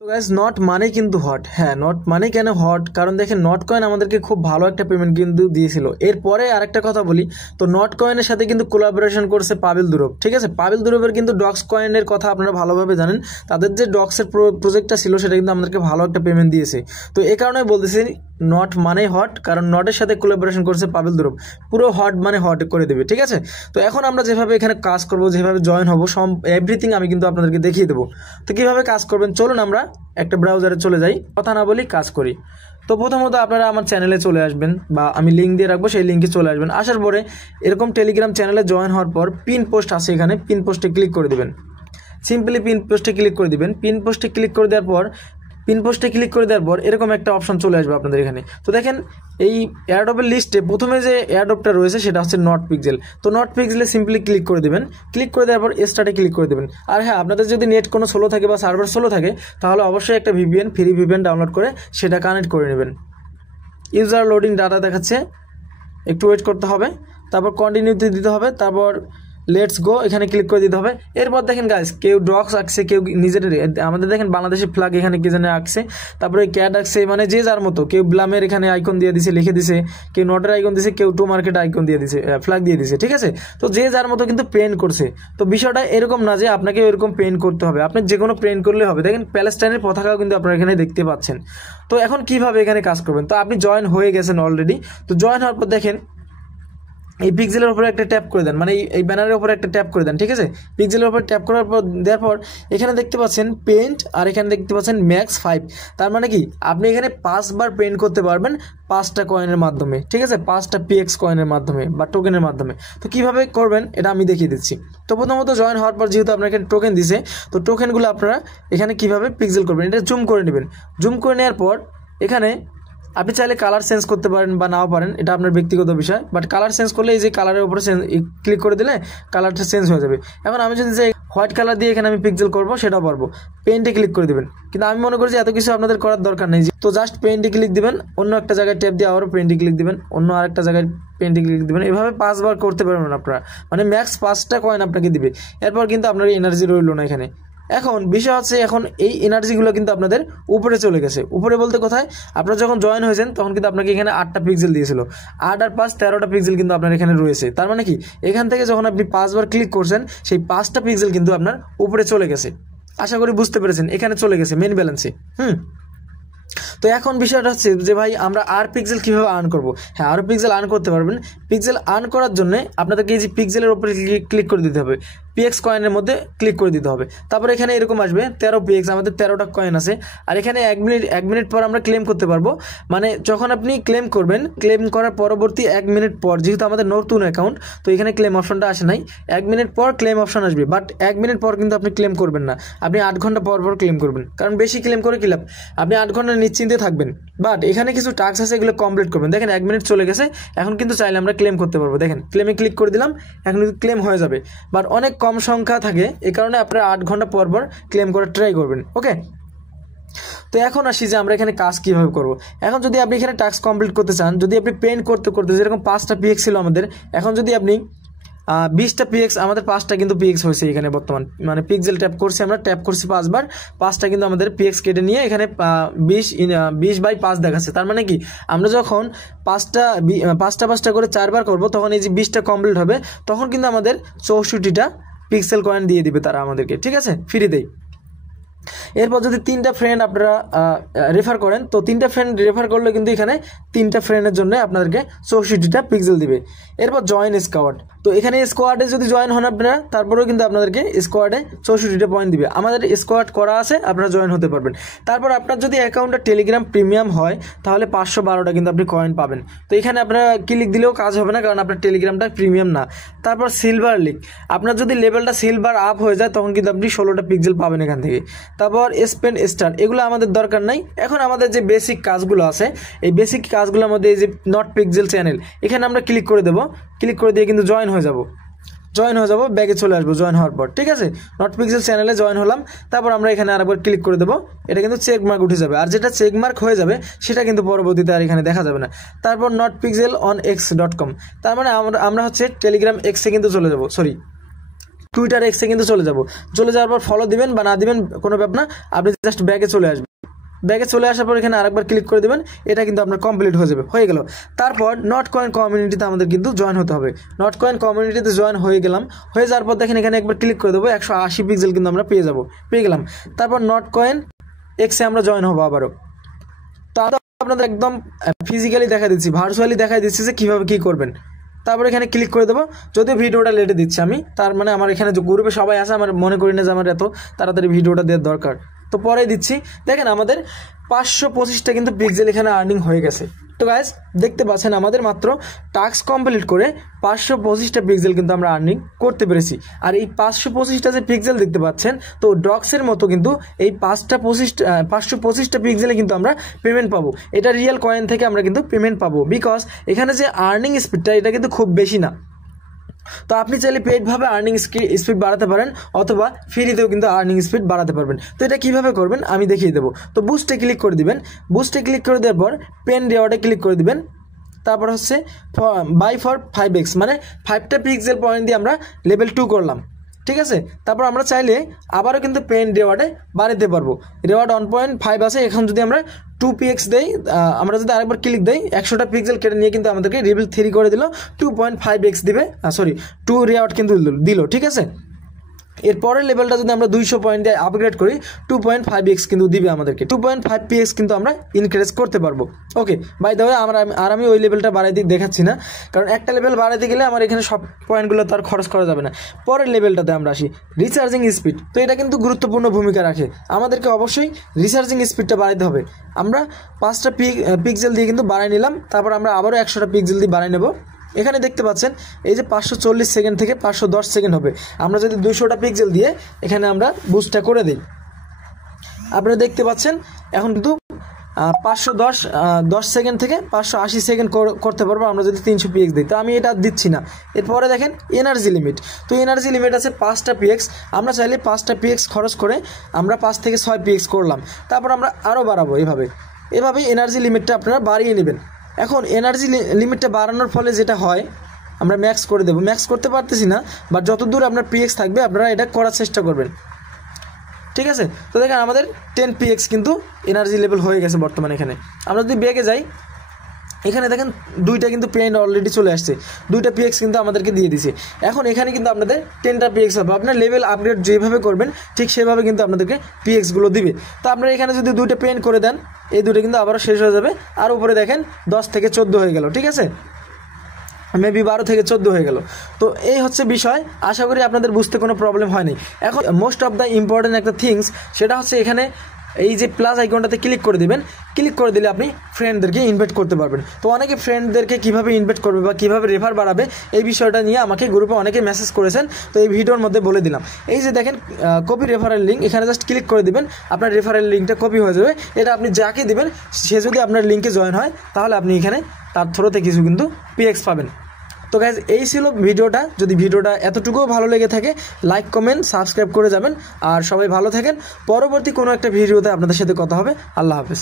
তো guys not মানে কিন্তু হট, হ্যাঁ নট মানে কেন হট, কারণ দেখেন নট কয়েন আমাদেরকে খুব ভালো একটা পেমেন্ট কিন্তু দিয়েছিল। এরপরে আরেকটা কথা বলি, তো নট কয়েনের সাথে কিন্তু কোলাবোরেশন করছে পাবেল দুরব, ঠিক আছে। পাবেল দুরবের কিন্তু ডক্স কয়েনের কথা আপনারা ভালোভাবে জানেন, তাদের যে ডক্সের প্রজেক্টটা ছিল সেটা কিন্তু আমাদেরকে ভালো একটা পেমেন্ট দিয়েছে। তো এই কারণে বলতেছি নট মানে হট, কারণ নটের সাথে কোলাবোরেশন করছে পাবেল দুরব, পুরো হট মানে হট করে দেবে, ঠিক আছে। তো এখন আমরা যেভাবে এখানে কাজ করব, যেভাবে জয়েন হবো, এভরিথিং আমি কিন্তু আপনাদেরকে দেখিয়ে দেবো। তো কীভাবে কাজ করবেন চলুন আমরা একটা ব্রাউজারে চলে যাই, কথা না বলি কাজ করি। তো প্রথমত আপনারা আমার চ্যানেলে চলে আসবেন, বা আমি লিঙ্ক দিয়ে রাখবো, সেই লিঙ্কে চলে আসবেন। আসার পরে এরকম টেলিগ্রাম চ্যানেলে জয়েন হওয়ার পর পিন পোস্ট আছে, এখানে পিন পোস্টে ক্লিক করে দেবেন। সিম্পলি পিন পোস্টে ক্লিক করে দিবেন। পিন পোস্টে ক্লিক করে দেওয়ার পর এরকম একটা অপশন চলে আসবে আপনাদের এখানে। তো দেখেন এই এয়ারড্রপের লিস্টে প্রথমে যে এয়ারড্রপটা রয়েছে সেটা হচ্ছে নট পিক্সেল। তো নট পিক্সেলে সিম্পলি ক্লিক করে দেবেন। ক্লিক করে দেওয়ার পর স্টার্টে ক্লিক করে দেবেন। আর হ্যাঁ, আপনাদের যদি নেট কোনো স্লো থাকে বা সার্ভার স্লো থাকে, তাহলে অবশ্যই একটা ভিপিএন, ফ্রি ভিপিএন ডাউনলোড করে সেটা কানেক্ট করে নেবেন। ইউজার লোডিং ডাটা দেখাচ্ছে, একটু ওয়েট করতে হবে, তারপর কন্টিনিউতে দিতে হবে, তারপর লেটস গো এখানে ক্লিক করে দিতে হবে। এরপর দেখেন গাইস, কেউ ডক্স আঁকছে, কেউ নিজের আমাদের দেখেন বাংলাদেশের ফ্ল্যাগ এখানে কে জানে আঁকছে, তারপরে ক্যাট আঁকছে, মানে যে যার মতো, কেউ ব্লামের এখানে আইকন দিয়ে দিছে, লিখে দিছে, কেউ নটের আইকন দিছে, কেউ টু মার্কেট আইকন দিয়ে দিছে, ফ্ল্যাগ দিয়ে দিছে, ঠিক আছে। তো যে যার মতো কিন্তু পেন করছে। তো বিষয়টা এরকম না যে আপনাকে এরকম পেন করতে হবে, আপনি যে কোনো পেন করলে হবে। দেখেন প্যালেস্টাইনের পতাকাও কিন্তু আপনারা এখানে দেখতে পাচ্ছেন। তো এখন কিভাবে এখানে কাজ করবেন, তো আপনি জয়েন হয়ে গেছেন অলরেডি। তো জয়েন হওয়ার পর দেখেন এই পিক্সেলের উপরে একটা ট্যাপ করে দেন, মানে এই ব্যানারের উপরে একটা ট্যাপ করে দেন, ঠিক আছে। পিক্সেলের উপরে ট্যাপ করার পর দেওয়ার পর এখানে দেখতে পাচ্ছেন পেন্ট, আর এখানে দেখতে পাচ্ছেন ম্যাক্স 5। তার মানে কি আপনি এখানে 5 বার পেন্ট করতে পারবেন 5টা কয়েনের মাধ্যমে, ঠিক আছে, 5টা পিএক্স কয়েনের মাধ্যমে বা টোকেনের মাধ্যমে। তো কিভাবে করবেন এটা আমি দেখিয়ে দিচ্ছি। তো প্রথমত জয়েন হওয়ার পর যেহেতু আপনার এখানে টোকেন দিছে, তো টোকেনগুলো আপনারা এখানে কিভাবে পিক্সেল করবেন, এটা জুম করে নেবেন। জুম করে নেওয়ার পর এখানে আপনি চাইলে কালার চেঞ্জ করতে পারেন বা নাও পারেন, এটা আপনার ব্যক্তিগত বিষয়। বাট কালার চেঞ্জ করলে এই যে কালারের উপরে ক্লিক করে দিলে কালারটা চেঞ্জ হয়ে যাবে। এখন আমি যদি চাই হোয়াইট কালার দিয়ে এখানে আমি পিক্সেল করবো, সেটাও পারবো। পেন্টে ক্লিক করে দেবেন, কিন্তু আমি মনে করি যে এত কিছু আপনাদের করার দরকার নেই। তো জাস্ট পেন্টে ক্লিক দিবেন, অন্য একটা জায়গায় ট্যাপ দিয়ে আবারও পেন্টে ক্লিক দিবেন, অন্য আরেকটা জায়গায় পেন্টে ক্লিক দিবেন। এভাবে 5 বার করতে পারবেন আপনারা, মানে ম্যাক্স 5টা কয়েন আপনাকে দিবে। এরপর কিন্তু আপনার এনার্জি রইল না এখানে। এখন বিষয় হচ্ছে, এখন এই এনার্জিগুলো কিন্তু আপনাদের উপরে চলে গেছে। উপরে বলতে কোথায়, আপনারা যখন জয়েন হয়েছেন তখন কিন্তু আপনাকে এখানে 8টা পিক্সেল দিয়েছিল, 8 আর 5 13টা পিক্সেল কিন্তু আপনার এখানে রয়েছে। তার মানে কি এখান থেকে যখন আপনি 5 বার ক্লিক করছেন, সেই 5টা পিক্সেল কিন্তু আপনার উপরে চলে গেছে। আশা করি বুঝতে পেরেছেন, এখানে চলে গেছে মেন ব্যালেন্সে। তো এখন বিষয়টা হচ্ছে যে ভাই আমরা আর পিক্সেল কীভাবে আর্ন করবো। হ্যাঁ, আরও পিক্সেল আর্ন করতে পারবেন। পিক্সেল আর্ন করার জন্য আপনাদেরকে এই যে পিক্সেলের উপরে ক্লিক করে দিতে হবে, পিএক্স কয়েনের মধ্যে ক্লিক করে দিতে হবে। তারপরে এখানে এরকম আসবে 13 পিএক্স, আমাদের 13টা কয়েন আছে। আর এখানে 1 মিনিট পর আমরা ক্লেম করতে পারবো। মানে যখন আপনি ক্লেম করবেন, ক্লেম করার পরবর্তী 1 মিনিট পর, যেহেতু আমাদের নতুন অ্যাকাউন্ট, তো এখানে ক্লেম অপশনটা আসে নাই। 1 মিনিট পর ক্লেম অপশন আসবে, বাট 1 মিনিট পর কিন্তু আপনি ক্লেম করবেন না, আপনি 8 ঘন্টা পর ক্লেম করবেন। কারণ বেশি ক্লেম করে কি লাভ, আপনি 8 ঘন্টা নিশ্চিন্তে থাকবেন। বাট এখানে কিছু টাস্ক আছে, এগুলো কমপ্লিট করবেন। দেখেন 1 মিনিট চলে গেছে, এখন কিন্তু চাইলে আমরা ক্লেম করতে পারবো। দেখেন ক্লেমে ক্লিক করে দিলাম, এখন কিন্তু ক্লেম হয়ে যাবে। বাট অনেক কম সংখ্যা থাকে, এই কারণে আপনারা 8 ঘন্টা পর ক্লেম করার ট্রাই করবেন। ওকে, তো এখন আসি যে আমরা এখানে কাজ কীভাবে করব। এখন যদি আপনি এখানে টাস্ক কমপ্লিট করতে চান, যদি আপনি পেন্ট করতে করতে, যেরকম 5টা পিএক্স ছিল আমাদের, এখন যদি আপনি 20টা পিএক্স, আমাদের 5টা কিন্তু পিএক্স হয়েছে এখানে বর্তমান, মানে পিক্সেল ট্যাপ করছি, আমরা ট্যাপ করছি 5 বার, 5টা কিন্তু আমাদের পিএক্স কেটে নিয়ে এখানে 20/5 দেখাচ্ছে। তার মানে কি আমরা যখন 5টা করে 4 বার করবো, তখন এই যে 20টা কমপ্লিট হবে, তখন কিন্তু আমাদের 64টা পিক্সেল কয়েন দিয়ে দিবে তারা আমাদেরকে, ঠিক আছে, ফ্রিতেই। এরপর যদি 3টা ফ্রেন্ড আপনারা রেফার করেন, তো 3টা ফ্রেন্ড রেফার করলে কিন্তু এখানে 3টা ফ্রেন্ডের জন্য আপনাদেরকে 64টা পিক্সেল দিবে। এরপর জয়েন স্কোয়াড, তো এখানে স্কোয়াডে যদি জয়েন হন আপনারা, তারপরেও কিন্তু আপনাদেরকে স্কোয়াডে 64টা পয়েন্ট দিবে। আমাদের স্কোয়াড করা আছে, আপনারা জয়েন হতে পারবেন। তারপর আপনার যদি অ্যাকাউন্টটা টেলিগ্রাম প্রিমিয়াম হয়, তাহলে 512টা কিন্তু আপনি কয়েন পাবেন। তো এখানে আপনারা ক্লিক দিলেও কাজ হবে না, কারণ আপনার টেলিগ্রামটা প্রিমিয়াম না। তারপর সিলভার লিগ, আপনার যদি লেভেলটা সিলভার আপ হয়ে যায়, তখন কিন্তু আপনি 16টা পিক্সেল পাবেন এখান থেকে। তারপর স্পেন্ড স্টার, এগুলো আমাদের দরকার নাই। এখন আমাদের যে বেসিক কাজগুলো আছে, এই বেসিক কাজগুলোর মধ্যে এই যে নট পিক্সেল চ্যানেল, এখানে আমরা ক্লিক করে দেবো। ক্লিক করে দিয়ে কিন্তু জয়েন হয়ে যাব, ব্যাগে চলে আসবো জয়েন হওয়ার পর, ঠিক আছে। নট পিক্সেল চ্যানেলে জয়েন হলাম, তারপর আমরা এখানে আরেকবার ক্লিক করে দেবো, এটা কিন্তু চেক মার্ক উঠে যাবে। আর যেটা চেক মার্ক হয়ে যাবে সেটা কিন্তু পরবর্তীতে আর এখানে দেখা যাবে না। তারপর নট পিক্সেল অন x.com, তার মানে আমরা হচ্ছে টেলিগ্রাম এক্সে কিন্তু চলে যাবো, সরি টুইটার এক্সে কিন্তু চলে যাওয়ার পর ফলো দিবেন বা না দিবেন কোনো ব্যাপার না, আপনি জাস্ট ব্যাগে চলে আসবেন। ব্যাগে চলে আসার পর এখানে আরেকবার ক্লিক করে দেবেন, এটা কিন্তু আপনার কমপ্লিট হয়ে গেল। তারপর নট কয়েন কমিউনিটিতে আমাদের কিন্তু জয়েন হতে হবে। নট কয়েন কমিউনিটিতে জয়েন হয়ে গেলাম, হয়ে যাওয়ার পর দেখেন এখানে একবার ক্লিক করে দেবো, 180 পিক্সেল কিন্তু আমরা পেয়ে গেলাম। তারপর নট কয়েন এক্সে আমরা জয়েন হবো আবারও। তো আপনাদের একদম ফিজিক্যালি দেখা দিচ্ছি, ভার্চুয়ালি দেখা দিচ্ছি যে কীভাবে কী করবেন। তারপর এখানে ক্লিক করে দেবো, যদিও ভিডিওটা লেটে দিচ্ছি আমি, তার মানে আমার এখানে যে গ্রুপে সবাই আছে, আমার মনে করি না যে আমার এত তাড়াতাড়ি ভিডিওটা দেওয়ার দরকার, তো পরে দিচ্ছি। দেখেন আমাদের 525টা কিন্তু পিক্সেল এখানে আর্নিং হয়ে গেছে। তো গাইস দেখতে পাচ্ছেন আমাদের মাত্র টাস্ক কমপ্লিট করে 525টা পিক্সেল কিন্তু আমরা আর্নিং করতে পেরেছি। আর এই 525টা যে পিক্সেল দেখতে পাচ্ছেন, তো ডক্সের মতো কিন্তু এই 525টা পিক্সেলে কিন্তু আমরা পেমেন্ট পাবো। এটা রিয়েল কয়েন থেকে আমরা কিন্তু পেমেন্ট পাবো, বিকজ এখানে যে আর্নিং স্পিডটা এটা কিন্তু খুব বেশি না। তো আপনি চাইলে পেইডভাবে আর্নিং স্পিড বাড়াতে পারেন, অথবা ফ্রিতেও কিন্তু আর্নিং স্পিড বাড়াতে পারবেন। তো এটা কীভাবে করবেন আমি দেখিয়ে দেবো। তো বুস্টে ক্লিক করে দিবেন, বুস্টে ক্লিক করে দেওয়ার পর পেন রিওয়ার্ডে ক্লিক করে দিবেন। তারপর হচ্ছে বাই ফর 5x, মানে 5টা পিক্সেল পয়েন্ট দিয়ে আমরা লেভেল 2 করলাম, ঠিক আছে। তারপর আমরা চাইলে আবারও কিন্তু পেন রিওয়ার্ডে বাড়াতে পারবো। রিওয়ার্ড 1.5 আছে, এখন যদি আমরা 2px দেই, আমরা যদি আরেকবার ক্লিক দেই 100টা পিক্সেল কেটে নিয়ে কিন্তু আমাদেরকে লেভেল 3 করে দিল, 2.5x দিবে, 2 রিওয়ার্ড কিন্তু দিল, ঠিক আছে। এর পরের লেভেলটা যদি আমরা 200 পয়েন্ট দিয়ে আপগ্রেড করি 2.5x কিন্তু দিবে আমাদেরকে, 2.5px কিন্তু আমরা ইনক্রিজ করতে পারবো। ওকে বাই দ্য ওয়ে আমি ওই লেভেলটা বাড়াইতে দেখাচ্ছি না, কারণ একটা লেভেল বাড়াইতে গেলে আমার এখানে সব পয়েন্টগুলো তো আর খরচ করা যাবে না। পরের লেভেলটাতে আমরা আসি, রিচার্জিং স্পিড। তো এটা কিন্তু গুরুত্বপূর্ণ ভূমিকা রাখে, আমাদেরকে অবশ্যই রিচার্জিং স্পিডটা বাড়াইতে হবে। আমরা 5টা পিক্সেল দিয়ে কিন্তু বাড়াই নিলাম, তারপর আমরা আবারও 100টা পিক্সেল দিয়ে বাড়াই নেব। এখানে দেখতে পাচ্ছেন এই যে 540 সেকেন্ড থেকে 510 সেকেন্ড হবে। আমরা যদি 200টা পিক্সেল দিয়ে এখানে আমরা বুস্টটা করে দিই, আপনারা দেখতে পাচ্ছেন এখন কিন্তু 510 সেকেন্ড থেকে 580 সেকেন্ড করতে পারবো আমরা যদি 300 px দিই। তো আমি এটা দিচ্ছি না। এরপরে দেখেন এনার্জি লিমিট। তো এনার্জি লিমিট আছে 5টা px, আমরা চাইলে 5টা px খরচ করে আমরা 5 থেকে 6 px করলাম, তারপর আমরা আরও বাড়াবো। এভাবে এনার্জি লিমিটটা আপনারা বাড়িয়ে নেবেন। এখন এনার্জি লিমিটটা বাড়ানোর ফলে যেটা হয়, আমরা ম্যাক্স করে দেবো, ম্যাক্স করতে পারতেছি না, বাট যতদূর আপনার px থাকবে আপনারা এটা করার চেষ্টা করবেন, ঠিক আছে। তো দেখেন আমাদের 10 px কিন্তু এনার্জি লেভেল হয়ে গেছে বর্তমানে। এখানে আমরা যদি ব্যাগে যাই, এখানে দেখেন 2টা কিন্তু পেইন্ট অলরেডি চলে আসছে, 2টা px কিন্তু আমাদেরকে দিয়ে দিছে। এখন এখানে কিন্তু আপনাদের 10টা px হবে, আপনার লেভেল আপগ্রেড যেভাবে করবেন ঠিক সেভাবে কিন্তু আপনাদেরকে pxগুলো দিবে। তো আপনারা এখানে যদি 2টা পেইন্ট করে দেন, এই 2টা কিন্তু আবারও শেষ হয়ে যাবে। আর উপরে দেখেন 10 থেকে 14 হয়ে গেল, ঠিক আছে, মেবি 12 থেকে 14 হয়ে গেল। তো এই হচ্ছে বিষয়, আশা করি আপনাদের বুঝতে কোনো প্রবলেম হয়নি। এখন মোস্ট অফ দ্য ইম্পর্টেন্ট একটা থিংস, সেটা হচ্ছে এখানে এই যে প্লাস আইকনটাতে ক্লিক করে দিবেন। ক্লিক করে দিলে আপনি ফ্রেন্ডদেরকে ইনভাইট করতে পারবেন। তো অনেকে ফ্রেন্ডদেরকে কীভাবে ইনভাইট করবে বা কীভাবে রেফার বাড়াবে, এই বিষয়টা নিয়ে আমাকে গ্রুপে অনেকে মেসেজ করেছেন, তো এই ভিডিওর মধ্যে বলে দিলাম। এই যে দেখেন কপি রেফারেল লিঙ্ক, এখানে জাস্ট ক্লিক করে দিবেন, আপনার রেফারেল লিঙ্কটা কপি হয়ে যাবে। এটা আপনি যাকে দিবেন সে যদি আপনার লিঙ্কে জয়েন হয়, তাহলে আপনি এখানে তার থ্রুতে কিছু কিন্তু px পাবেন। তো গাইজ এই ছিল ভিডিওটা। যদি ভিডিওটা এতটুকুও ভালো লেগে থাকে, লাইক কমেন্ট সাবস্ক্রাইব করে যাবেন। আর সবাই ভালো থাকেন, পরবর্তী কোনো একটা ভিডিওতে আপনাদের সাথে কথা হবে। আল্লাহ হাফেজ।